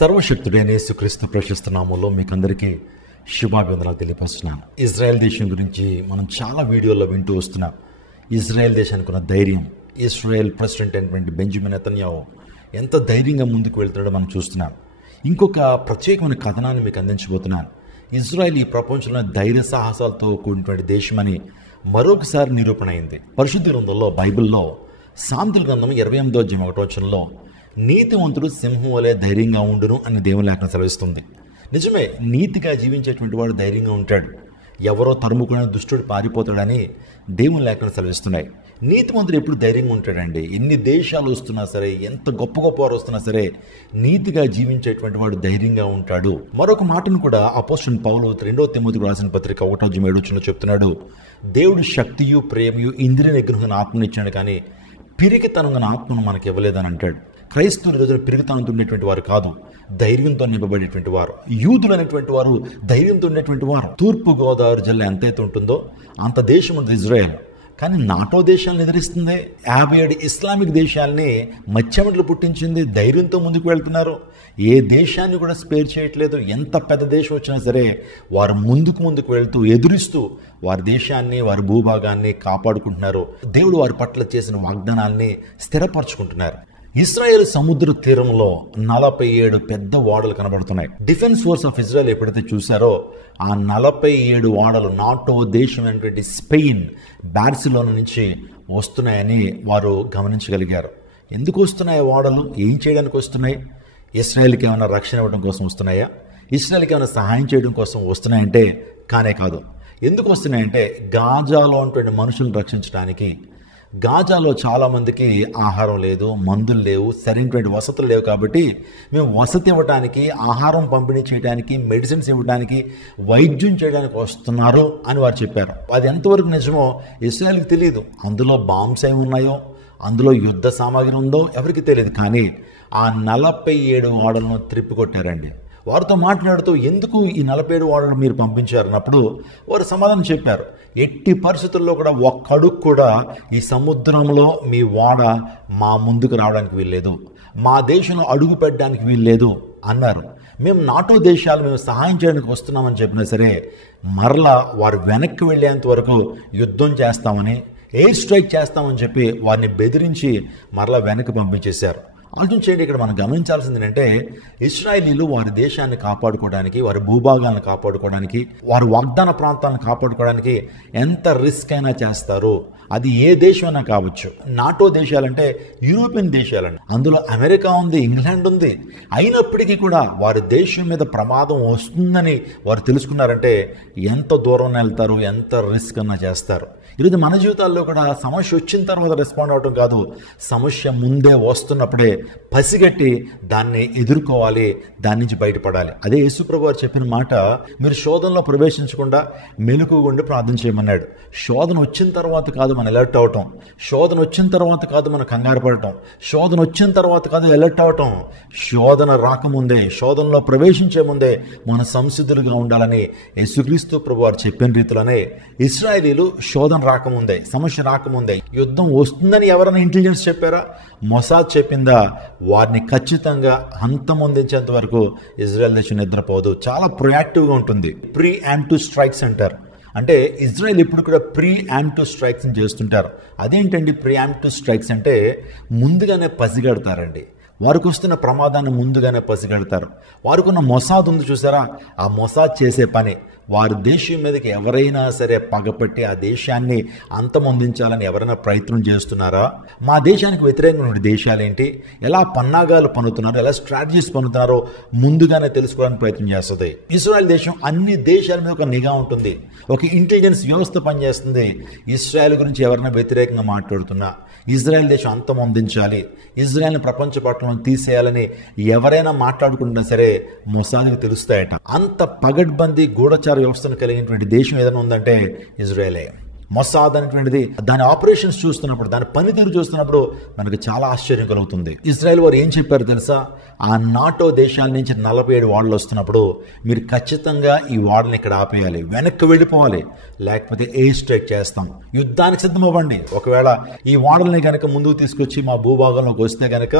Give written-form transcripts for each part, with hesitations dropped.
సర్వశక్తుడైన యేసుక్రీస్తు ప్రశస్త నామములో మీకు అందరికీ శుభాభివందనాలు తెలియపరుస్తున్నాను. ఇజ్రాయెల్ దేశం గురించి మనం చాలా వీడియోల్లో వింటూ వస్తున్నాం. ఇజ్రాయెల్ దేశానికి ఉన్న ధైర్యం, ఇజ్రాయెల్ ప్రెసిడెంట్ అయినటువంటి బెంజమిన్ నెతన్యాహు ఎంత ధైర్యంగా ముందుకు వెళ్తున్నాడో మనం చూస్తున్నాం. ఇంకొక ప్రత్యేకమైన కథనాన్ని మీకు అందించబోతున్నాను. ఇజ్రాయెల్ ఈ ప్రపంచంలో ధైర్య సాహసాలతో కూడినటువంటి దేశమని మరొకసారి నిరూపణ అయింది. పరిశుద్ధ గ్రంథంలో బైబిల్లో సామెతల గ్రంథం 28:1 నీతివంతుడు సింహం వలె ధైర్యంగా ఉండును అని దేవుని లేఖనం సెలవిస్తుంది. నిజమే, నీతిగా జీవించేటువంటి వాడు ధైర్యంగా ఉంటాడు. ఎవరో తరుముకునే దుష్టుడు పారిపోతాడని దేవుని లేఖనం సెలవిస్తున్నాయి. నీతివంతుడు ఎప్పుడు ధైర్యంగా ఉంటాడండి. ఎన్ని దేశాలు వస్తున్నా సరే, ఎంత గొప్ప గొప్ప వారు వస్తున్నా సరే, నీతిగా జీవించేటువంటి వాడు ధైర్యంగా ఉంటాడు. మరొక మాటను కూడా అపోస్తలుడైన పౌలు 2 తిమోతికి రాసిన పత్రిక 1:7 చెప్తున్నాడు. దేవుడు శక్తియు ప్రేమయు ఇంద్రియ నిగ్రహం ఆత్మనిచ్చాడు, కానీ పిరికితనంగా ఆత్మను మనకి ఇవ్వలేదని అంటాడు. క్రైస్తవులు రోజున పిరికితనంతో ఉండేటువంటి వారు కాదు, ధైర్యంతో నింపబడేటువంటి వారు. యూదులు అనేటువంటి వారు ధైర్యంతో ఉండేటువంటి వారు. తూర్పు గోదావరి జిల్లా ఎంతైతే ఉంటుందో అంత దేశం ఉంది ఇజ్రాయెల్. కానీ నాటో దేశాలను ఎదిరిస్తుంది. 57 ఇస్లామిక్ దేశాలని మత్స్యమంటలు పుట్టించింది. ధైర్యంతో ముందుకు వెళ్తున్నారు. ఏ దేశాన్ని కూడా స్పేర్ చేయట్లేదు. ఎంత పెద్ద దేశం వచ్చినా సరే వారు ముందుకు వెళ్తూ ఎదురిస్తూ వారి దేశాన్ని, వారి భూభాగాన్ని కాపాడుకుంటున్నారు. దేవుడు వారి పట్ల చేసిన వాగ్దానాల్ని స్థిరపరచుకుంటున్నారు. ఇస్రాయేల్ సముద్ర తీరంలో 47 పెద్ద ఓడలు కనబడుతున్నాయి. డిఫెన్స్ ఫోర్స్ ఆఫ్ ఇజ్రాయెల్ ఎప్పుడైతే చూశారో ఆ 47 ఓడలు నాటో దేశం అయినటువంటి స్పెయిన్ బార్సిలోనా నుంచి వస్తున్నాయని వారు గమనించగలిగారు. ఎందుకు వస్తున్నాయి ఓడలు? ఏం చేయడానికి వస్తున్నాయి? ఇస్రాయేల్కి ఏమైనా రక్షణ ఇవ్వడం కోసం వస్తున్నాయా? ఇస్రాయేల్కి ఏమైనా సహాయం చేయడం కోసం వస్తున్నాయంటే కానే కాదు. ఎందుకు వస్తున్నాయంటే గాజాలో ఉన్నటువంటి మనుషులను రక్షించడానికి. గాజాలో చాలామందికి ఆహారం లేదు, మందులు లేవు, సరైనటువంటి వసతులు లేవు. కాబట్టి మేము వసతి ఇవ్వడానికి, ఆహారం పంపిణీ చేయడానికి, మెడిసిన్స్ ఇవ్వడానికి, వైద్యం చేయడానికి వస్తున్నారు అని వారు చెప్పారు. అది ఎంతవరకు నిజమో ఇస్రాయేల్కి తెలియదు. అందులో బాంబ్స్ ఏమి ఉన్నాయో, అందులో యుద్ధ సామాగ్రి ఉందో ఎవరికి తెలియదు. కానీ ఆ 47 ఓడలను త్రిప్పికొట్టారండి. వారితో మాట్లాడుతూ ఎందుకు ఈ 47 ఓడలు మీరు పంపించారన్నప్పుడు వారు సమాధానం చెప్పారు. ఎట్టి పరిస్థితుల్లో కూడా ఒక్కడుగు కూడా ఈ సముద్రంలో మీ ఓడ మా ముందుకు రావడానికి వీల్లేదు, మా దేశంలో అడుగు పెట్టడానికి వీల్లేదు అన్నారు. మేము నాటో దేశాలు మేము సహాయం చేయడానికి వస్తున్నామని చెప్పినా సరే మరలా వారు వెనక్కి వెళ్ళేంత వరకు యుద్ధం చేస్తామని, ఎయిర్ స్ట్రైక్ చేస్తామని చెప్పి వారిని బెదిరించి మరలా వెనక్కి పంపించేశారు. ఆలోచించండి. ఇక్కడ మనం గమనించాల్సింది ఏంటంటే ఇశ్రాయేలీలు వారి దేశాన్ని కాపాడుకోవడానికి, వారి భూభాగాలను కాపాడుకోవడానికి, వారి వాగ్దాన ప్రాంతాలను కాపాడుకోవడానికి ఎంత రిస్క్ అయినా చేస్తారు. అది ఏ దేశమైనా కావచ్చు. నాటో దేశాలంటే యూరోపియన్ దేశాలండి. అందులో అమెరికా ఉంది, ఇంగ్లాండ్ ఉంది. అయినప్పటికీ కూడా వారి దేశం మీద ప్రమాదం వస్తుందని వారు తెలుసుకున్నారంటే ఎంత దూరం వెళ్తారు, ఎంత రిస్క్ అన్నా చేస్తారు. ఈరోజు మన జీవితాల్లో కూడా సమస్య వచ్చిన తర్వాత రెస్పాండ్ అవ్వడం కాదు, సమస్య ముందే వస్తున్నప్పుడే పసిగట్టి దాన్ని ఎదుర్కోవాలి, దాని నుంచి బయటపడాలి. అదే యేసుప్రభువు వారు చెప్పిన మాట, మీరు శోధనలో ప్రవేశించకుండా మెలకువగా ఉండి ప్రార్థన చేయమన్నాడు. శోధన వచ్చిన తర్వాత కాదు మనం అలర్ట్ అవటం, శోధన వచ్చిన తర్వాత కాదు మనం కంగారు పడటం, శోధన వచ్చిన తర్వాత కాదు అలర్ట్ అవటం. శోధన రాకముందే, శోధనలో ప్రవేశించే ముందే మన సంసిద్ధులుగా ఉండాలని యేసుక్రీస్తు ప్రభు వారు చెప్పిన రీతిలోనే ఇశ్రాయేలీలు శోధన రాకముందే, సమస్య రాకముందే, యుద్ధం వస్తుందని ఎవరైనా ఇంటెలిజెన్స్ చెప్పారా? మొసాద్ చెప్పిందా? వారిని ఖచ్చితంగా అంతమొందించేంత వరకు ఇజ్రాయెల్ దేశం నిద్రపోదు. చాలా ప్రొయాక్టివ్గా ఉంటుంది. ప్రీ యాంప్టివ్ స్ట్రైక్స్ అంటారు. అంటే ఇజ్రాయెల్ ఇప్పుడు కూడా ప్రీ యాంప్టివ్ స్ట్రైక్స్ చేస్తుంటారు. అదేంటండి ప్రీ యాంప్టివ్ స్ట్రైక్స్ అంటే? ముందుగానే పసిగడతారండి. వారికి వస్తున్న ప్రమాదాన్ని ముందుగానే పసిగడతారు. వారికి ఉన్న మొసాద్ ఉంది చూసారా, ఆ మొసాద్ చేసే పని వారి దేశం మీదకి ఎవరైనా సరే పగపట్టి ఆ దేశాన్ని అంతమొందించాలని ఎవరైనా ప్రయత్నం చేస్తున్నారా? మా దేశానికి వ్యతిరేకంగా ఉన్న దేశాలేంటి, ఎలా పన్నాగాలు పన్నుతున్నారో, ఎలా స్ట్రాటజీస్ పన్నుతున్నారో ముందుగానే తెలుసుకోవడానికి ప్రయత్నం చేస్తుంది. ఇజ్రాయెల్ దేశం అన్ని దేశాల మీద ఒక నిఘా ఉంటుంది, ఒక ఇంటెలిజెన్స్ వ్యవస్థ పనిచేస్తుంది. ఇజ్రాయెల్ గురించి ఎవరైనా వ్యతిరేకంగా మాట్లాడుతున్నా, ఇజ్రాయెల్ దేశం అంతమొందించాలి, ఇజ్రాయెల్ని ప్రపంచ పట్టణం తీసేయాలని ఎవరైనా మాట్లాడుకుంటున్నా సరే మొసాద్కి తెలుస్తాయట. అంత పగడ్బందీ గూఢచార వ్యవస్థను కలిగినటువంటి దేశం ఏదైనా ఉందంటే ఇజ్రాయెలే. మొసాద్ అనేటువంటిది దాని ఆపరేషన్స్ చూస్తున్నప్పుడు, దాని పనితీరు చూస్తున్నప్పుడు మనకు చాలా ఆశ్చర్యం కలుగుతుంది. ఇజ్రాయెల్ వారు ఏం చెప్పారు తెలుసా? ఆ నాటో దేశాల నుంచి 47 ఓడలు వస్తున్నప్పుడు మీరు ఖచ్చితంగా ఈ ఓడని ఇక్కడ ఆపేయాలి, వెనక్కి వెళ్ళిపోవాలి, లేకపోతే ఎయిర్ స్ట్రైక్ చేస్తాం, యుద్ధానికి సిద్ధమవ్వండి. ఒకవేళ ఈ ఓడల్ని కనుక ముందుకు తీసుకొచ్చి మా భూభాగంలోకి వస్తే కనుక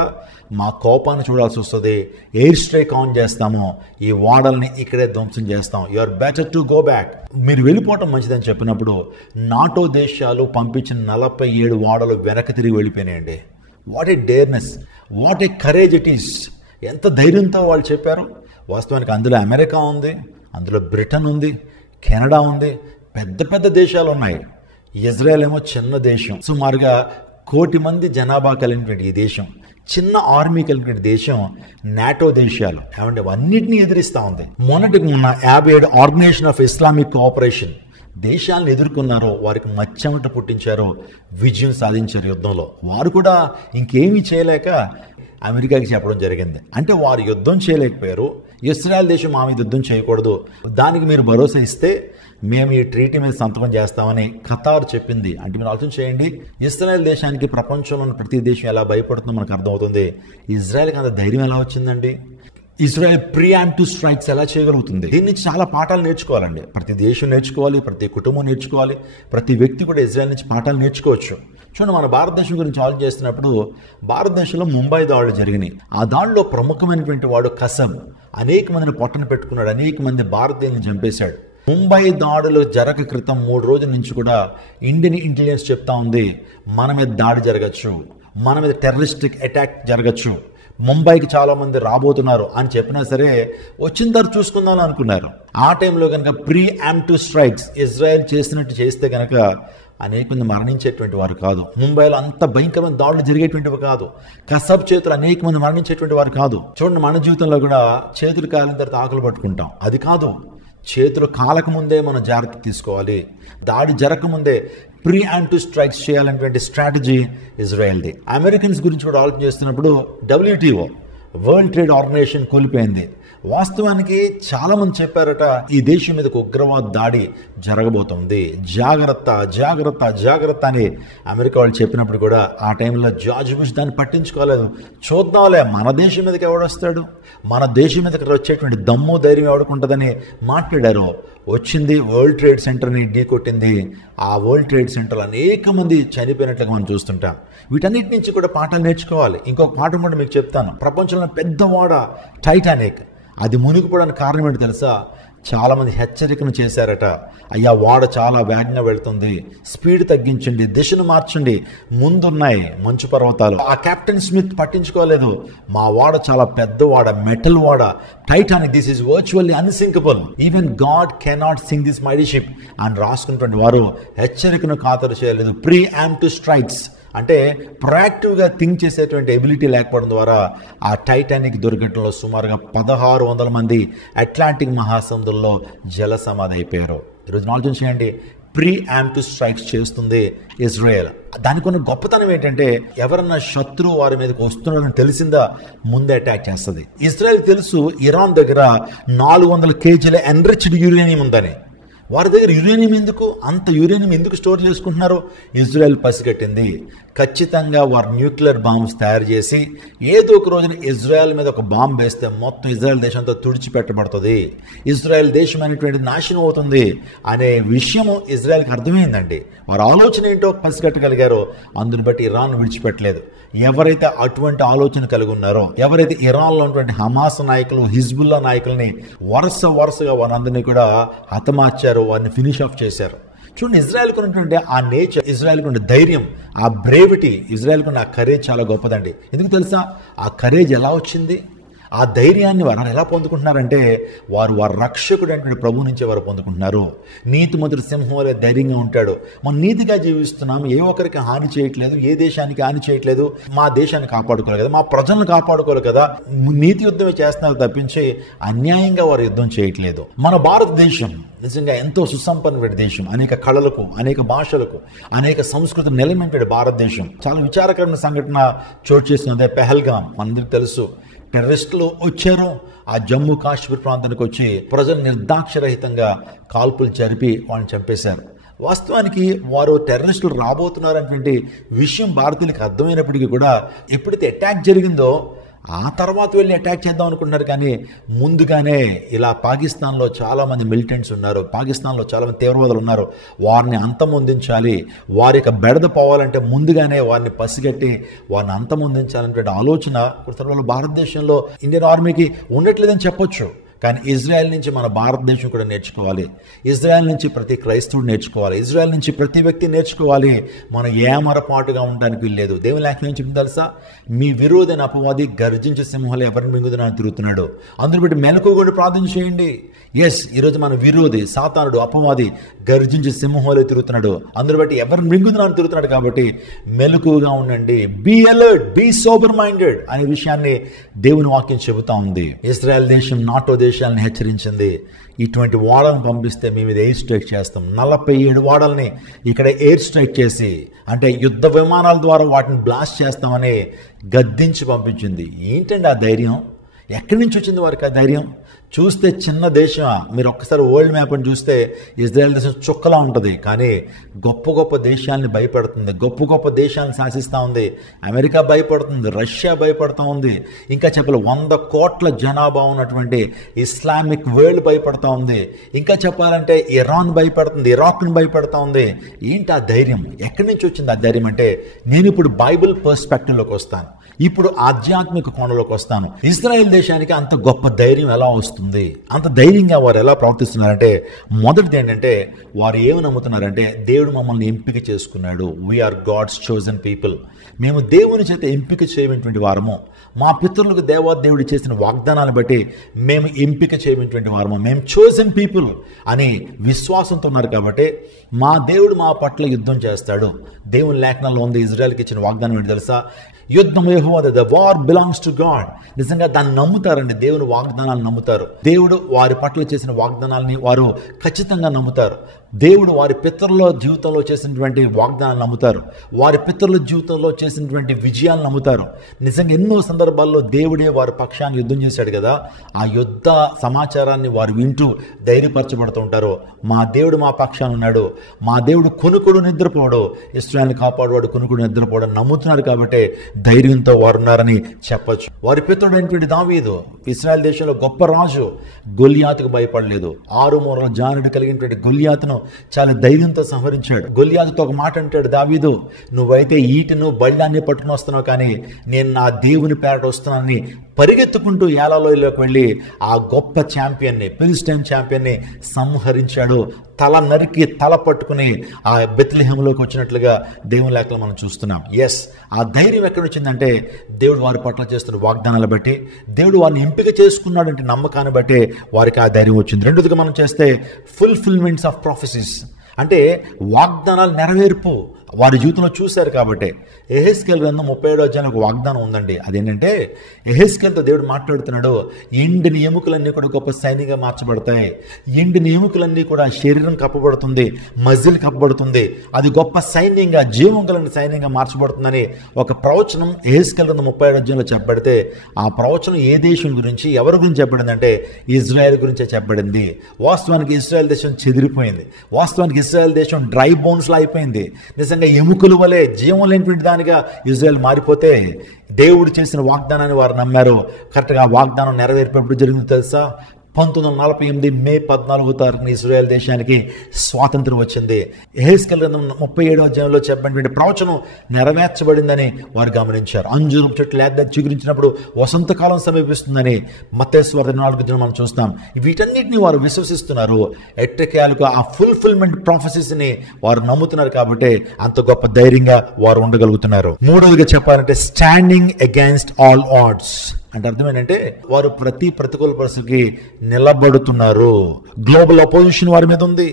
మా కోపాన్ని చూడాల్సి వస్తుంది, ఎయిర్ స్ట్రైక్ ఆన్ చేస్తాము, ఈ ఓడల్ని ఇక్కడే ధ్వంసం చేస్తాం, you are better to go back, మీరు వెళ్ళిపోవటం మంచిదని చెప్పినప్పుడు నాటో దేశాలు పంపించిన 47 ఓడలు వెనక్కి తిరిగి వెళ్ళిపోయినాయండి. What a dareness, what a courage it is. ఎంత ధైర్యంతో వాళ్ళు చెప్పారు. వాస్తవానికి అందులో అమెరికా ఉంది, అందులో బ్రిటన్ ఉంది, కెనడా ఉంది, పెద్ద పెద్ద దేశాలు ఉన్నాయి. ఇజ్రాయెల్ ఏమో చిన్న దేశం, సుమారుగా 1 కోటి మంది జనాభా కలిగినటువంటి ఈ దేశం, చిన్న ఆర్మీ కలిగిన దేశం, నాటో దేశాలు ఏమంటే అన్నింటినీ ఎదిరిస్తూ ఉంది. మొన్నటికి మొన్న 57 ఆర్గనైజేషన్ ఆఫ్ ఇస్లామిక్ కోఆపరేషన్ దేశాలను ఎదుర్కొన్నారో, వారికి మచ్చమట పుట్టించారో, విజయం సాధించారు యుద్ధంలో. వారు కూడా ఇంకేమీ చేయలేక అమెరికాకి చెప్పడం జరిగింది. అంటే వారు యుద్ధం చేయలేకపోయారు, ఇస్రాయల్ దేశం మా మీద యుద్ధం చేయకూడదు, దానికి మీరు భరోసా ఇస్తే మేము ఈ ట్రీటీ మీద సంతకం చేస్తామని ఖతార్ చెప్పింది. అంటే మీరు ఆలోచన చేయండి, ఇస్రాయల్ దేశానికి ప్రపంచంలోని ప్రతి దేశం ఎలా భయపడుతుందో మనకు అర్థమవుతుంది. ఇజ్రాయెల్కి అంత ధైర్యం ఎలా వచ్చిందండి? ఇజ్రాయెల్ ప్రియాంప్టివ్ స్ట్రైక్స్ ఎలా చేయగలుగుతుంది? దీని నుంచి చాలా పాఠాలు నేర్చుకోవాలండి. ప్రతి దేశం నేర్చుకోవాలి, ప్రతి కుటుంబం నేర్చుకోవాలి, ప్రతి వ్యక్తి కూడా ఇజ్రాయెల్ నుంచి పాఠాలు నేర్చుకోవచ్చు. చూడండి, మన భారతదేశం గురించి ఆలోచన చేస్తున్నప్పుడు భారతదేశంలో ముంబై దాడులు జరిగినాయి. ఆ దాడిలో ప్రముఖమైనటువంటి వాడు కసం అనేక మందిని పొట్టన పెట్టుకున్నాడు, అనేక మంది భారతీయులను చంపేశాడు. ముంబై దాడులు జరగక క్రితం 3 రోజుల నుంచి కూడా ఇండియన్ ఇంటెలిజెన్స్ చెప్తా ఉంది, మన మీద దాడి జరగచ్చు, మన మీద టెర్రరిస్టిక్ అటాక్ జరగచ్చు, ముంబైకి చాలా మంది రాబోతున్నారు అని చెప్పినా సరే వచ్చిన తర్వాత చూసుకుందాం అనుకున్నారు. ఆ టైంలో కనుక ప్రీయాంప్టివ్ స్ట్రైక్స్ ఇజ్రాయెల్ చేసినట్టు చేస్తే కనుక అనేక మంది మరణించేటువంటి వారు కాదు, ముంబైలో అంత భయంకరమైన దాడులు జరిగేటువంటివి కాదు, కసబ్ చేతులు అనేక మంది మరణించేటువంటి వారు కాదు. చూడండి, మన జీవితంలో కూడా చేతులు కాలిన తర్వాత ఆకులు పట్టుకుంటాం, అది కాదు. చేతులు కాలకముందే మనం జాగ్రత్త తీసుకోవాలి. దాడి జరగకముందే ప్రీయాంప్టివ్ స్ట్రైక్స్ చేయాలనేటువంటి స్ట్రాటజీ ఇజ్రాయెల్ది. అమెరికన్స్ గురించి కూడా ఆలోచన చేస్తున్నప్పుడు WTO వరల్డ్ ట్రేడ్ ఆర్గనైజేషన్ కూలిపోయింది. వాస్తవానికి చాలా మంది చెప్పారట, ఈ దేశం మీదకు ఉగ్రవాద దాడి జరగబోతుంది, జాగ్రత్త జాగ్రత్త జాగ్రత్త అని అమెరికా వాళ్ళు చెప్పినప్పుడు కూడా ఆ టైంలో జార్జ్ బుష్ దాన్ని పట్టించుకోలేదు. చూద్దాంలే, మన దేశం మీదకి ఎవడొస్తాడు, మన దేశం మీదకి వచ్చేటువంటి దమ్ము ధైర్యం ఎవడుకుంటుందని మాట్లాడారు. వచ్చింది వరల్డ్ ట్రేడ్ సెంటర్ని ఢీకొట్టింది. ఆ వరల్డ్ ట్రేడ్ సెంటర్లో అనేక మంది చనిపోయినట్లుగా మనం చూస్తుంటాం. వీటన్నిటి నుంచి కూడా పాఠాలు నేర్చుకోవాలి. ఇంకొక పాఠం కూడా మీకు చెప్తాను. ప్రపంచంలో పెద్ద ఓడ టైటానిక్, అది మునిగిపోవడానికి కారణం ఏంటి తెలుసా? చాలామంది హెచ్చరికను చేశారట, అయ్యా ఓడ చాలా వేగంగా వెళుతుంది, స్పీడ్ తగ్గించండి, దిశను మార్చండి, ముందున్నాయి మంచు పర్వతాలు. ఆ కెప్టెన్ స్మిత్ పట్టించుకోలేదు, మా ఓడ చాలా పెద్ద ఓడ, మెటల్ ఓడ, Titanic, this is virtually unsinkable, even God cannot sink this mighty ship అని రాసుకున్నటువంటి వారు హెచ్చరికను ఖాతరు చేయలేదు. ప్రీయాంప్టివ్ స్ట్రైక్స్ అంటే ప్రొయాక్టివ్గా థింక్ చేసేటువంటి ఎబిలిటీ లేకపోవడం ద్వారా ఆ టైటానిక్ దుర్ఘటనలో సుమారుగా 1600 మంది అట్లాంటిక్ మహాసముద్రంలో జల సమాధి అయిపోయారు. ఈరోజు ఆలోచన చేయండి, ప్రీయాంప్టివ్ స్ట్రైక్స్ చేస్తుంది ఇజ్రాయెల్. దానికి ఉన్న గొప్పతనం ఏంటంటే, ఎవరన్నా శత్రువు వారి మీదకి వస్తున్నారని తెలిసిందా ముందే అటాక్ చేస్తుంది. ఇజ్రాయెల్ తెలుసు ఇరాన్ దగ్గర 400 kg ఎన్రిచ్డ్ యురేనియం ఉందని. వారి దగ్గర యురేనియం ఎందుకు, అంత యురేనియం ఎందుకు స్టోర్ చేసుకుంటున్నారు? ఇజ్రాయెల్ పసిగట్టింది. ఖచ్చితంగా వారు న్యూక్లియర్ బాంబ్స్ తయారు చేసి ఏదో ఒక రోజున ఇజ్రాయెల్ మీద ఒక బాంబు వేస్తే మొత్తం ఇజ్రాయెల్ దేశంతో తుడిచిపెట్టబడుతుంది, ఇజ్రాయెల్ దేశం అనేటువంటి నాశనం అవుతుంది అనే విషయము ఇజ్రాయెల్కి అర్థమైందండి. వారి ఆలోచన ఏంటో పసిగట్టగలిగారో, అందుని బట్టి ఇరాన్ విడిచిపెట్టలేదు. ఎవరైతే అటువంటి ఆలోచన కలిగి ఉన్నారో, ఎవరైతే ఇరాన్లో ఉన్నటువంటి హమాస్ నాయకులు, హిజ్బుల్లా నాయకుల్ని వరుసగా వారందరినీ కూడా హతమార్చారు, వారిని ఫినిష్ ఆఫ్ చేశారు. చూడండి, ఇజ్రాయెల్కి ఉన్నటువంటి ఆ నేచర్, ఇజ్రాయెల్కి ఉన్న ధైర్యం, ఆ బ్రేవిటీ, ఇజ్రాయెల్కి ఉన్న ఆ కరేజ్ చాలా గొప్పదండి. ఎందుకు తెలుసా? ఆ కరేజ్ ఎలా వచ్చింది, ఆ ధైర్యాన్ని వారు ఎలా పొందుకుంటున్నారంటే, వారు రక్షకుడు అంటే ప్రభు నుంచే వారు పొందుకుంటున్నారు. నీతిమంతుడు సింహం వలె ధైర్యంగా ఉంటాడు. మనం నీతిగా జీవిస్తున్నాం, ఏ ఒక్కరికి హాని చేయట్లేదు, ఏ దేశానికి హాని చేయట్లేదు, మా దేశాన్ని కాపాడుకోవాలి కదా, మా ప్రజలను కాపాడుకోవాలి కదా, నీతి యుద్ధమే చేస్తున్నారు తప్పించి అన్యాయంగా వారు యుద్ధం చేయట్లేదు. మన భారతదేశం నిజంగా ఎంతో సుసంపన్నమైన దేశం, అనేక కళలకు, అనేక భాషలకు, అనేక సంస్కృతులు నిలమైన భారతదేశం. చాలా విచారకరమైన సంఘటన చోటు చేసినదే పెహల్గాం. మనందరికీ తెలుసు, టెర్రరిస్టులు వచ్చారు, ఆ జమ్మూ కాశ్మీర్ ప్రాంతానికి వచ్చి ప్రజలు నిర్దాక్షరహితంగా కాల్పులు జరిపి వాళ్ళని చంపేశారు. వాస్తవానికి వారు టెర్రరిస్టులు రాబోతున్నారనేటువంటి విషయం భారతీయులకు అర్థమైనప్పటికీ కూడా ఎప్పుడైతే అటాక్ జరిగిందో ఆ తర్వాత వెళ్ళి అటాక్ చేద్దాం అనుకుంటున్నారు. కానీ ముందుగానే ఇలా పాకిస్తాన్లో చాలామంది మిలిటెంట్స్ ఉన్నారు, పాకిస్తాన్లో చాలామంది తీవ్రవాదులు ఉన్నారు, వారిని అంతమొందించాలి, వారి యొక్క బెడద పోవాలంటే ముందుగానే వారిని పసిగట్టి వారిని అంతమొందించాలనేటువంటి ఆలోచన కొంతమంది భారతదేశంలో ఇండియన్ ఆర్మీకి ఉండట్లేదని చెప్పొచ్చు. కానీ ఇజ్రాయెల్ నుంచి మన భారతదేశం కూడా నేర్చుకోవాలి, ఇజ్రాయెల్ నుంచి ప్రతి క్రైస్తవుడు నేర్చుకోవాలి, ఇజ్రాయెల్ నుంచి ప్రతి వ్యక్తి నేర్చుకోవాలి. మనం ఏమరపాటుగా ఉండడానికి వీల్లేదు. దేవుని లేఖనం చెప్పింది తెలుసా, మీ విరోధైన అపవాది గర్జించే సింహాలు ఎవరిని మింగుదనని తిరుగుతున్నాడు. అందును బట్టి మెలకువగా ప్రార్థన చేయండి. ఈరోజు మన విరోధి సాతానుడు అపవాది గర్జించే సింహాలు తిరుగుతున్నాడు. అందును బట్టి ఎవరిని మింగుదనని తిరుగుతున్నాడు. కాబట్టి మెలకువగా ఉండండి. Be alert, be sober minded అనే విషయాన్ని దేవుని వాక్యం చెబుతా ఉంది. ఇజ్రాయెల్ దేశం నాటో దేశాలను హెచ్చరించింది, ఇటువంటి వాడలను పంపిస్తే మీ మీద ఎయిర్ స్ట్రైక్ చేస్తాం. 47 వాడల్ని ఇక్కడ ఎయిర్ స్ట్రైక్ చేసి, అంటే యుద్ధ విమానాల ద్వారా వాటిని బ్లాస్ట్ చేస్తామని గద్దించి పంపించింది. ఏంటండి ఆ ధైర్యం? ఎక్కడి నుంచి వచ్చింది వారికి ఆ ధైర్యం? చూస్తే చిన్న దేశం, మీరు ఒక్కసారి వరల్డ్ మ్యాప్ని చూస్తే ఇజ్రాయెల్ దేశం చుక్కలా ఉంటుంది. కానీ గొప్ప గొప్ప దేశాలని భయపడుతుంది, గొప్ప గొప్ప దేశాలను శాసిస్తూ ఉంది. అమెరికా భయపడుతుంది, రష్యా భయపడుతూ ఉంది, ఇంకా చెప్పాలి 100 కోట్ల జనాభా ఉన్నటువంటి ఇస్లామిక్ వరల్డ్ భయపడుతూ ఉంది. ఇంకా చెప్పాలంటే ఇరాన్ భయపడుతుంది, ఇరాక్ని భయపడుతూ ఉంది. ఏంటి ఆ ధైర్యం? ఎక్కడి నుంచి వచ్చింది ఆ ధైర్యం? అంటే నేను ఇప్పుడు బైబిల్ పర్స్పెక్టివ్లోకి వస్తాను, ఇప్పుడు ఆధ్యాత్మిక కోణంలోకి వస్తాను. ఇజ్రాయెల్ దేశానికి అంత గొప్ప ధైర్యం ఎలా వస్తుంది? అంత ధైర్యంగా వారు ఎలా ప్రవర్తిస్తున్నారంటే, మొదటిది ఏంటంటే వారు ఏమి నమ్ముతున్నారంటే, దేవుడు మమ్మల్ని ఎంపిక చేసుకున్నాడు. We are God's chosen people. మేము దేవుని చేత ఎంపిక చేయటువంటి వారము. మా పితరులకు దేవుడు చేసిన వాగ్దానాన్ని బట్టి మేము ఎంపిక చేయటువంటి వారము, మేము చోజన్ పీపుల్ అని విశ్వాసంతో ఉన్నారు. కాబట్టి మా దేవుడు మా పట్ల యుద్ధం చేస్తాడు. దేవుని లేఖనాల్లో ఉంది, ఇజ్రాయెల్కి ఇచ్చిన వాగ్దానం ఏంటి తెలుసా? యుద్ధం యెహోవాది, the war belongs to God. నిజంగా దాన్ని నమ్ముతారండి, దేవుని వాగ్దానాలను నమ్ముతారు. దేవుడు వారి పట్ల చేసిన వాగ్దానాలని వారు ఖచ్చితంగా నమ్ముతారు. దేవుడు వారి పితరుల జీవితంలో చేసినటువంటి వాగ్దానాలు నమ్ముతారు, వారి పితరుల జీవితంలో చేసినటువంటి విజయాలు నమ్ముతారు. నిజంగా ఎన్నో సందర్భాల్లో దేవుడే వారి పక్షాన్ని యుద్ధం చేశాడు కదా, ఆ యుద్ధ సమాచారాన్ని వారు వింటూ ధైర్యపరచబడుతూ ఉంటారు. మా దేవుడు మా పక్షాన్ని ఉన్నాడు, మా దేవుడు కొనుకుడు నిద్రపోడు, ఇశ్రాయేలుని కాపాడువాడు కొనుకుడు నిద్రపోడు నమ్ముతున్నారు. కాబట్టి ధైర్యంతో వారు ఉన్నారని చెప్పచ్చు. వారి పితరుడు అయినటువంటి దావీదు, ఇశ్రాయేల్ దేశంలో గొప్ప రాజు, గొలియాతుకు భయపడలేదు. 6 మూరల జానుడు కలిగినటువంటి గొలియాతును చాలా ధైర్యంతో సంహరించాడు. గొలియాతుతో ఒక మాట అంటాడు దావీదు, నువ్వైతే ఈటను బళ్ళాన్ని పట్టుకుని వస్తున్నావు, కానీ నేను నా దేవుని పేరట వస్తున్నానని పరిగెత్తుకుంటూ ఏలాలోయలోకి వెళ్ళి ఆ గొప్ప ఛాంపియన్ని, ఫిలిస్టైన్ ఛాంపియన్ని సంహరించాడు. తల నరికి తల పట్టుకుని ఆ బెత్లెహేములోకి వచ్చినట్లుగా దేవుని లేఖలో మనం చూస్తున్నాం. ఆ ధైర్యం ఎక్కడి వచ్చిందంటే దేవుడు వారి పట్ల చేస్తున్న వాగ్దానాలు బట్టి, దేవుడు వారిని ఎంపిక చేసుకున్నాడంటే నమ్మకాన్ని బట్టి వారికి ఆ ధైర్యం వచ్చింది. రెండోదిగా మనం చేస్తే ఫుల్ఫిల్మెంట్స్ ఆఫ్ ప్రొఫెసీస్, అంటే వాగ్దానాలు నెరవేర్పు వారి జీవితంలో చూశారు. కాబట్టి యెహెజ్కేలు గ్రంథం 37వ అధ్యాయంలో ఒక వాగ్దానం ఉందండి. అదేంటంటే యెహెజ్కేలుతో దేవుడు మాట్లాడుతున్నాడు, ఎండిన ఎముకలన్నీ కూడా గొప్ప సైనికంగా మార్చబడతాయి, ఎండిన ఎముకలన్నీ కూడా శరీరం కప్పబడుతుంది, మజిల్ కప్పబడుతుంది, అది గొప్ప సైన్యంగా, జీవం కలిగిన సైన్యంగా మార్చబడుతుందని ఒక ప్రవచనం యెహెజ్కేలు గ్రంథం 37వ అధ్యాయంలో చెప్పబడితే, ఆ ప్రవచనం ఏ దేశం గురించి, ఎవరి గురించి చెప్పబడింది అంటే ఇజ్రాయెల్ గురించే చెప్పబడింది. వాస్తవానికి ఇజ్రాయెల్ దేశం చెదిరిపోయింది, వాస్తవానికి ఇజ్రాయెల్ దేశం డ్రై బోన్స్లో అయిపోయింది. నిజంగా ఎముకల వలె జీవం లేనిటువంటి దానిగా ఇజ్రాయెల్ మారిపోతే దేవుడు చేసిన వాగ్దానాన్ని వారు నమ్మారు. కరెక్ట్గా వాగ్దానం నెరవేర్పేప్పుడు జరిగింది తెలుసా? 1948 మే 14వ తారీఖున ఇజ్రాయెల్ దేశానికి స్వాతంత్రం వచ్చింది. యెహెజ్కేలు గ్రంథం 37వ అధ్యాయంలో చెప్పబడినటువంటి ప్రవచనం నెరవేర్చబడిందని వారు గమనించారు. అంజూరపు చెట్లు లేత చిగురించినప్పుడు వసంతకాలం సమీపిస్తుందని మత్తయి సువార్త 4వ మనం చూస్తాం. వీటన్నిటిని వారు విశ్వసిస్తున్నారు. ఎట్టకేలకు ఆ ఫుల్ఫిల్మెంట్ ప్రాఫెసీస్ని వారు నమ్ముతున్నారు. కాబట్టి అంత గొప్ప ధైర్యంగా వారు ఉండగలుగుతున్నారు. మూడవదిగా చెప్పాలంటే స్టాండింగ్ అగైన్స్ట్ ఆల్ ఆడ్స్, అంటే అర్థం ఏంటంటే వారు ప్రతి ప్రతికూల పరిస్థితికి నిలబడుతున్నారు. గ్లోబల్ అపోజిషన్ వారి మీద ఉంది,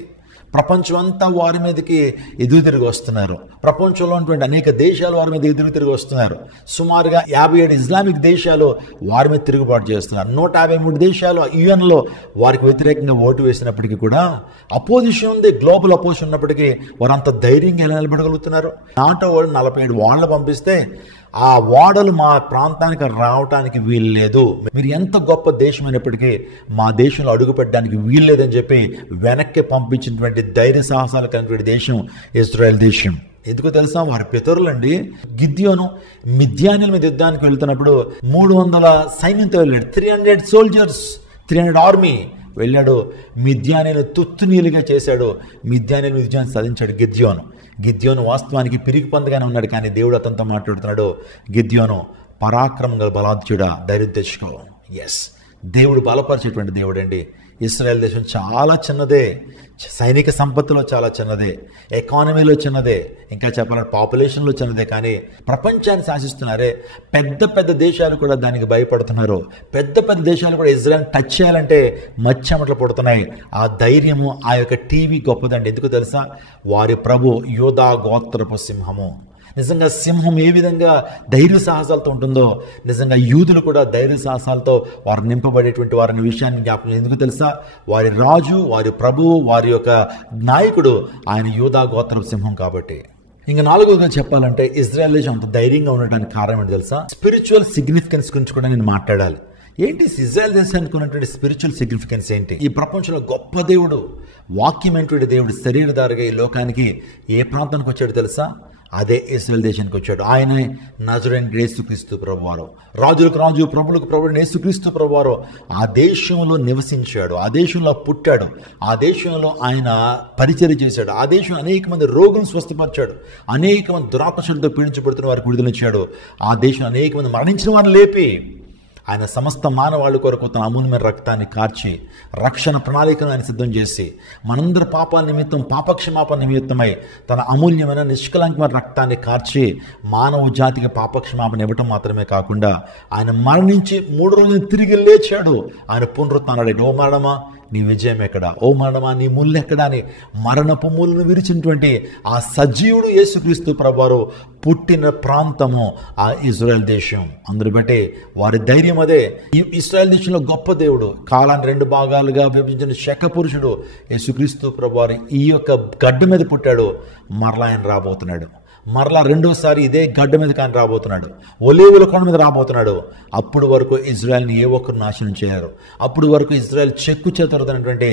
ప్రపంచం అంతా వారి మీదకి ఎదురు తిరిగి వస్తున్నారు. ప్రపంచంలో ఉన్నటువంటి అనేక దేశాలు వారి మీద ఎదురు తిరిగి వస్తున్నారు. సుమారుగా 57 ఇస్లామిక్ దేశాలు వారి మీద తిరుగుబాటు చేస్తున్నారు. 153 దేశాలు UN-లో వారికి వ్యతిరేకంగా ఓటు వేసినప్పటికీ కూడా అపోజిషన్ ఉంది, గ్లోబల్ అపోజిషన్ ఉన్నప్పటికీ వారు అంత ధైర్యంగా ఎలా నిలబడగలుగుతున్నారు? నాటో వాళ్ళు 47 వాళ్ళని పంపిస్తే ఆ ఓడలు మా ప్రాంతానికి రావటానికి వీల్లేదు, మీరు ఎంత గొప్ప దేశమైనప్పటికీ మా దేశంలో అడుగు పెట్టడానికి వీల్లేదని చెప్పి వెనక్కి పంపించినటువంటి ధైర్య సాహసాలు కలిగినటువంటి దేశం ఇజ్రాయెల్ దేశం. ఎందుకో తెలుసా, వారి పితరులండి గిద్యోను మిద్యానీల మీద యుద్ధానికి వెళ్తున్నప్పుడు 300 సైన్యంతో వెళ్ళాడు. 300 సోల్జర్స్, 300 ఆర్మీ వెళ్ళాడు. మిద్యానీలు తుత్తునీలుగా చేశాడు. మిద్యానీలు విజయాన్ని సాధించాడు గిద్యోను వాస్తవానికి పిరికి పొందగానే ఉన్నాడు, కానీ దేవుడు అతనితో మాట్లాడుతున్నాడు, గిద్యోను పరాక్రమం గల బలాధ్యుడా, ధైర్యం తెచ్చుకో. ఎస్, దేవుడు బలపరిచేటువంటి దేవుడు అండి. ఇశ్రాయేల్ దేశం చాలా చిన్నదే, సైనిక సంపత్తిలో చాలా చిన్నదే, ఎకానమీలో చిన్నదే, ఇంకా చెప్పాలంటే పాపులేషన్లో చిన్నదే, కానీ ప్రపంచాన్ని శాసిస్తున్నారే. పెద్ద పెద్ద దేశాలు కూడా దానికి భయపడుతున్నారు. పెద్ద పెద్ద దేశాలు కూడా ఇజ్రాయెల్ టచ్ చేయాలంటే మచ్చమట్లు పడుతున్నాయి. ఆ ధైర్యము, ఆ యొక్క టీవీ గొప్పదండి. ఎందుకు తెలుసా, వారి ప్రభు యూదా గోత్రపు సింహము. నిజంగా సింహం ఏ విధంగా ధైర్య సాహసాలతో ఉంటుందో, నిజంగా యూదులు కూడా ధైర్య సాహసాలతో వారు నింపబడేటువంటి వారిని విషయాన్ని జ్ఞాపకం. ఎందుకు తెలుసా, వారి రాజు, వారి ప్రభువు, వారి యొక్క నాయకుడు ఆయన యూదా గోత్రపు సింహం కాబట్టి. ఇంకా 4వదిగా చెప్పాలంటే ఇజ్రాయెల్ దేశం అంత ధైర్యంగా ఉండడానికి కారణం ఏంటి తెలుసా, స్పిరిచువల్ సిగ్నిఫికెన్స్ గురించి కూడా నేను మాట్లాడాలి. ఏంటి ఇజ్రాయెల్ దేశానికి ఉన్నటువంటి స్పిరిచువల్ సిగ్నిఫికెన్స్ ఏంటి? ఈ ప్రపంచంలో గొప్ప దేవుడు, వాక్యమైనటువంటి దేవుడు శరీరధారిగా ఈ లోకానికి ఏ ప్రాంతానికి వచ్చాడు తెలుసా, అదే ఇశ్రాయేల్ దేశానికి వచ్చాడు. ఆయనే నజరేయుడైన యేసుక్రీస్తు ప్రభువారు, రాజులకు రాజు, ప్రభులకు ప్రభువైన యేసుక్రీస్తు ప్రభువారు ఆ దేశంలో నివసించాడు, ఆ దేశంలో పుట్టాడు, ఆ దేశంలో ఆయన పరిచర్య చేశాడు, ఆ దేశంలో అనేక మంది రోగులను స్వస్థపరిచాడు, అనేక మంది దురాత్మశక్తులతో పీడించబడుతున్న వారికి విడుదలనిచ్చాడు, ఆ దేశంలో అనేక మంది మరణించిన వారిని లేపి ఆయన సమస్త మానవాళి కొరకు తన అమూల్యమైన రక్తాన్ని కార్చి రక్షణ ప్రణాళికను ఆయన సిద్ధం చేసి మనందరి పాపాల నిమిత్తం, పాపక్షమాపణ నిమిత్తమై తన అమూల్యమైన నిష్కలంకమైన రక్తాన్ని కార్చి మానవ జాతికి పాపక్షమాపణ ఇవ్వటం మాత్రమే కాకుండా ఆయన మరణించి 3 రోజులు తిరిగి లేచాడు. ఆయన పునరుత్థానుడైన, ఓ మరణమా నీ విజయం ఎక్కడా, ఓ మరణమా నీ ముళ్ళు ఎక్కడా అని మరణపు ముళ్ళను విరిచినటువంటి ఆ సజీవుడు యేసుక్రీస్తు ప్రభువారు పుట్టిన ప్రాంతము ఆ ఇజ్రాయెల్ దేశం. అందుని బట్టి వారి ధైర్యం అదే. ఈ ఇజ్రాయెల్ దేశంలో గొప్ప దేవుడు, కాలాన్ని 2 భాగాలుగా విభజించిన శక పురుషుడు యేసుక్రీస్తు ప్రభువారు ఈ యొక్క గడ్డ మీద పుట్టాడు. మరలా ఆయన రాబోతున్నాడు, మరలా రెండోసారి ఇదే గడ్డ మీద కానీ రాబోతున్నాడు, ఒలీవల కొండ మీద రాబోతున్నాడు. అప్పుడు వరకు ఇజ్రాయెల్ని ఏ ఒక్కరు నాశనం చేయరు. అప్పుడు వరకు ఇజ్రాయెల్ చెక్కు చెదరదనేటువంటి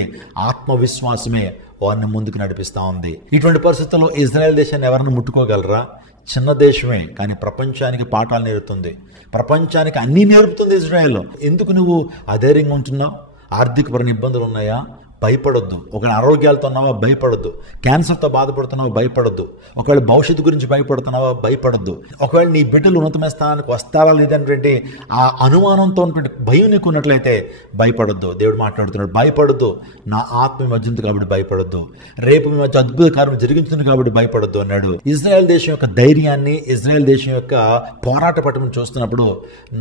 ఆత్మవిశ్వాసమే వారిని ముందుకు నడిపిస్తూ ఉంది. ఇటువంటి పరిస్థితుల్లో ఇజ్రాయెల్ దేశాన్ని ఎవరిని ముట్టుకోగలరా? చిన్న దేశమే, కానీ ప్రపంచానికి పాఠాలు నేర్పుతుంది, ప్రపంచానికి అన్నీ నేర్పుతుంది ఇజ్రాయెల్. ఎందుకు నువ్వు అధైర్యంగా ఉంటున్నావు? ఆర్థికపరమైన ఇబ్బందులు ఉన్నాయా? భయపడొద్దు. ఒకవేళ అనారోగ్యాలతో ఉన్నావా? భయపడొద్దు. క్యాన్సర్తో బాధపడుతున్నావా? భయపడొద్దు. ఒకవేళ భవిష్యత్తు గురించి భయపడుతున్నావా? భయపడొద్దు. ఒకవేళ నీ బిడ్డలు ఉన్నతమైన స్థానానికి వస్తారా లేదనేటువంటి ఆ అనుమానంతో ఉన్నటువంటి భయం నీకు ఉన్నట్లయితే భయపడొద్దు. దేవుడు మాట్లాడుతున్నాడు, భయపడొద్దు, నా ఆత్మ మధ్యంది కాబట్టి భయపడొద్దు, రేపు మీ మధ్య అద్భుత కార్యం జరిగించుతుంది కాబట్టి భయపడొద్దు అన్నాడు. ఇజ్రాయెల్ దేశం యొక్క ధైర్యాన్ని, ఇజ్రాయెల్ దేశం యొక్క పోరాట పటం చూస్తున్నప్పుడు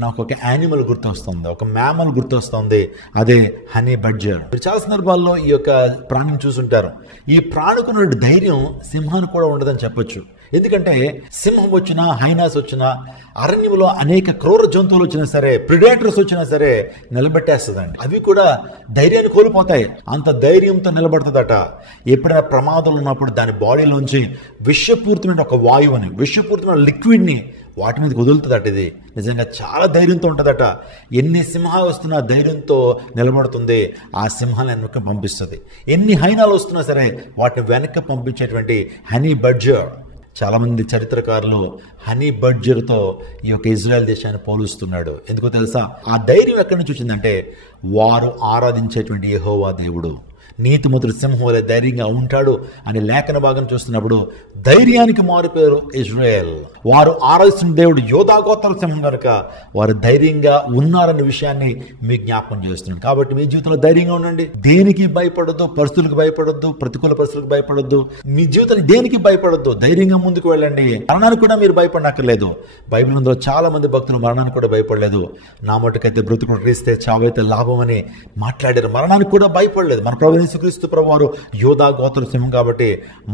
నాకు ఒక యానిమల్ గుర్తొస్తుంది, ఒక మ్యామల్ గుర్తొస్తుంది, అదే హనీ బడ్జర్. చాలా సందర్భాల్లో ఈ యొక్క ప్రాణిని చూసుంటారు. ఈ ప్రాణికున్న ధైర్యం సింహానికి కూడా ఉండదని చెప్పొచ్చు. ఎందుకంటే సింహం వచ్చినా, హైనాస్ వచ్చినా, అరణ్యంలో అనేక క్రూర జంతువులు వచ్చినా సరే, ప్రిడేటర్స్ వచ్చినా సరే నిలబెట్టేస్తుందండి. అవి కూడా ధైర్యాన్ని కోల్పోతాయి. అంత ధైర్యంతో నిలబడుతుందట. ఎప్పుడైనా ప్రమాదాలు ఉన్నప్పుడు దాని బాడీలోంచి విషపూరితమైన ఒక వాయువుని, విషపూరితమైన లిక్విడ్ని వాటి మీదకి వదులుతుందట. ఇది నిజంగా చాలా ధైర్యంతో ఉంటుందట. ఎన్ని సింహాలు వస్తున్నా ధైర్యంతో నిలబడుతుంది, ఆ సింహాలను వెనక్కి పంపిస్తుంది. ఎన్ని హైనాలు వస్తున్నా సరే వాటిని వెనక్కి పంపించేటువంటి హనీ బడ్జర్. చాలామంది చరిత్రకారులు హనీ బడ్జర్తో ఈ యొక్క ఇజ్రాయెల్ దేశాన్ని పోలుస్తున్నాడు. ఎందుకో తెలుసా, ఆ ధైర్యం ఎక్కడి నుంచి వచ్చిందంటే వారు ఆరాధించేటువంటి యెహోవా దేవుడు నీతిమంతుడు సింహం వలె ధైర్యంగా ఉంటాడు అని లేఖన భాగం చూస్తున్నప్పుడు ధైర్యానికి మారిపోయారు ఇజ్రాయెల్. వారు ఆరాధిస్తున్న దేవుడు యోధా గోత్ర సింహం కనుక వారు ధైర్యంగా ఉన్నారనే విషయాన్ని మీ జ్ఞాపకం చేస్తున్నాడు. కాబట్టి మీ జీవితంలో ధైర్యంగా ఉండండి. దేనికి భయపడొద్దు, పరిస్థితులకు భయపడొద్దు, ప్రతికూల పరిస్థితులకు భయపడొద్దు, మీ జీవితానికి దేనికి భయపడొద్దు. ధైర్యంగా ముందుకు వెళ్ళండి. మరణానికి కూడా మీరు భయపడనక్కర్లేదు. బైబిల్ అందులో చాలా మంది భక్తులు మరణానికి కూడా భయపడలేదు. నా మటుకైతే బ్రతుకుడు క్రీస్తే చావైతే లాభం అని మాట్లాడారు. మరణానికి కూడా భయపడలేదు. మన ప్రభు యేసుక్రీస్తు ప్రభువారు యోధా గోత్ర సింహం కాబట్టి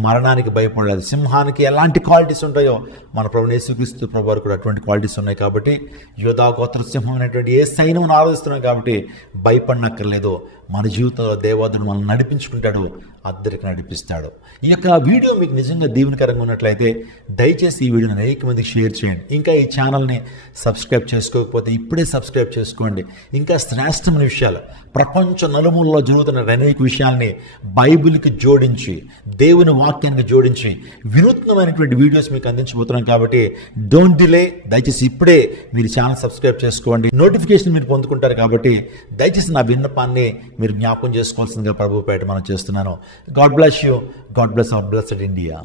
మరణానికి భయపడలేదు. సింహానికి ఎలాంటి క్వాలిటీస్ ఉంటాయో మన ప్రభువు యేసుక్రీస్తు ప్రభువారు కూడా అటువంటి క్వాలిటీస్ ఉన్నాయి. కాబట్టి యోధా గోత్ర సింహం అనేటువంటి ఏ సైన్యం ఆరాధిస్తున్నాం కాబట్టి భయపడనక్కర్లేదు. మన జీవితంలో దేవాదుడు మనల్ని నడిపించుకుంటాడు, అద్దరికి నడిపిస్తాడు. ఈ యొక్క వీడియో మీకు నిజంగా దీవెనకరంగా ఉన్నట్లయితే దయచేసి ఈ వీడియోని అనేక మందికి షేర్ చేయండి. ఇంకా ఈ ఛానల్ని సబ్స్క్రైబ్ చేసుకోకపోతే ఇప్పుడే సబ్స్క్రైబ్ చేసుకోండి. ఇంకా శ్రేష్టమైన విషయాలు, ప్రపంచ నలుమూలలో జరుగుతున్న అనేక విషయాల్ని బైబిల్కి జోడించి, దేవుని వాక్యానికి జోడించి వినూత్నమైనటువంటి వీడియోస్ మీకు అందించబోతున్నాం. కాబట్టి డోంట్ డిలే, దయచేసి ఇప్పుడే మీరు ఛానల్ సబ్స్క్రైబ్ చేసుకోండి. నోటిఫికేషన్ మీరు పొందుకుంటారు. కాబట్టి దయచేసి నా విన్నపాన్ని మీరు జ్ఞాపకం చేసుకోవాల్సిందిగా ప్రభువు పేట మనం చేస్తున్నాను. God bless you. God bless hour blessed India.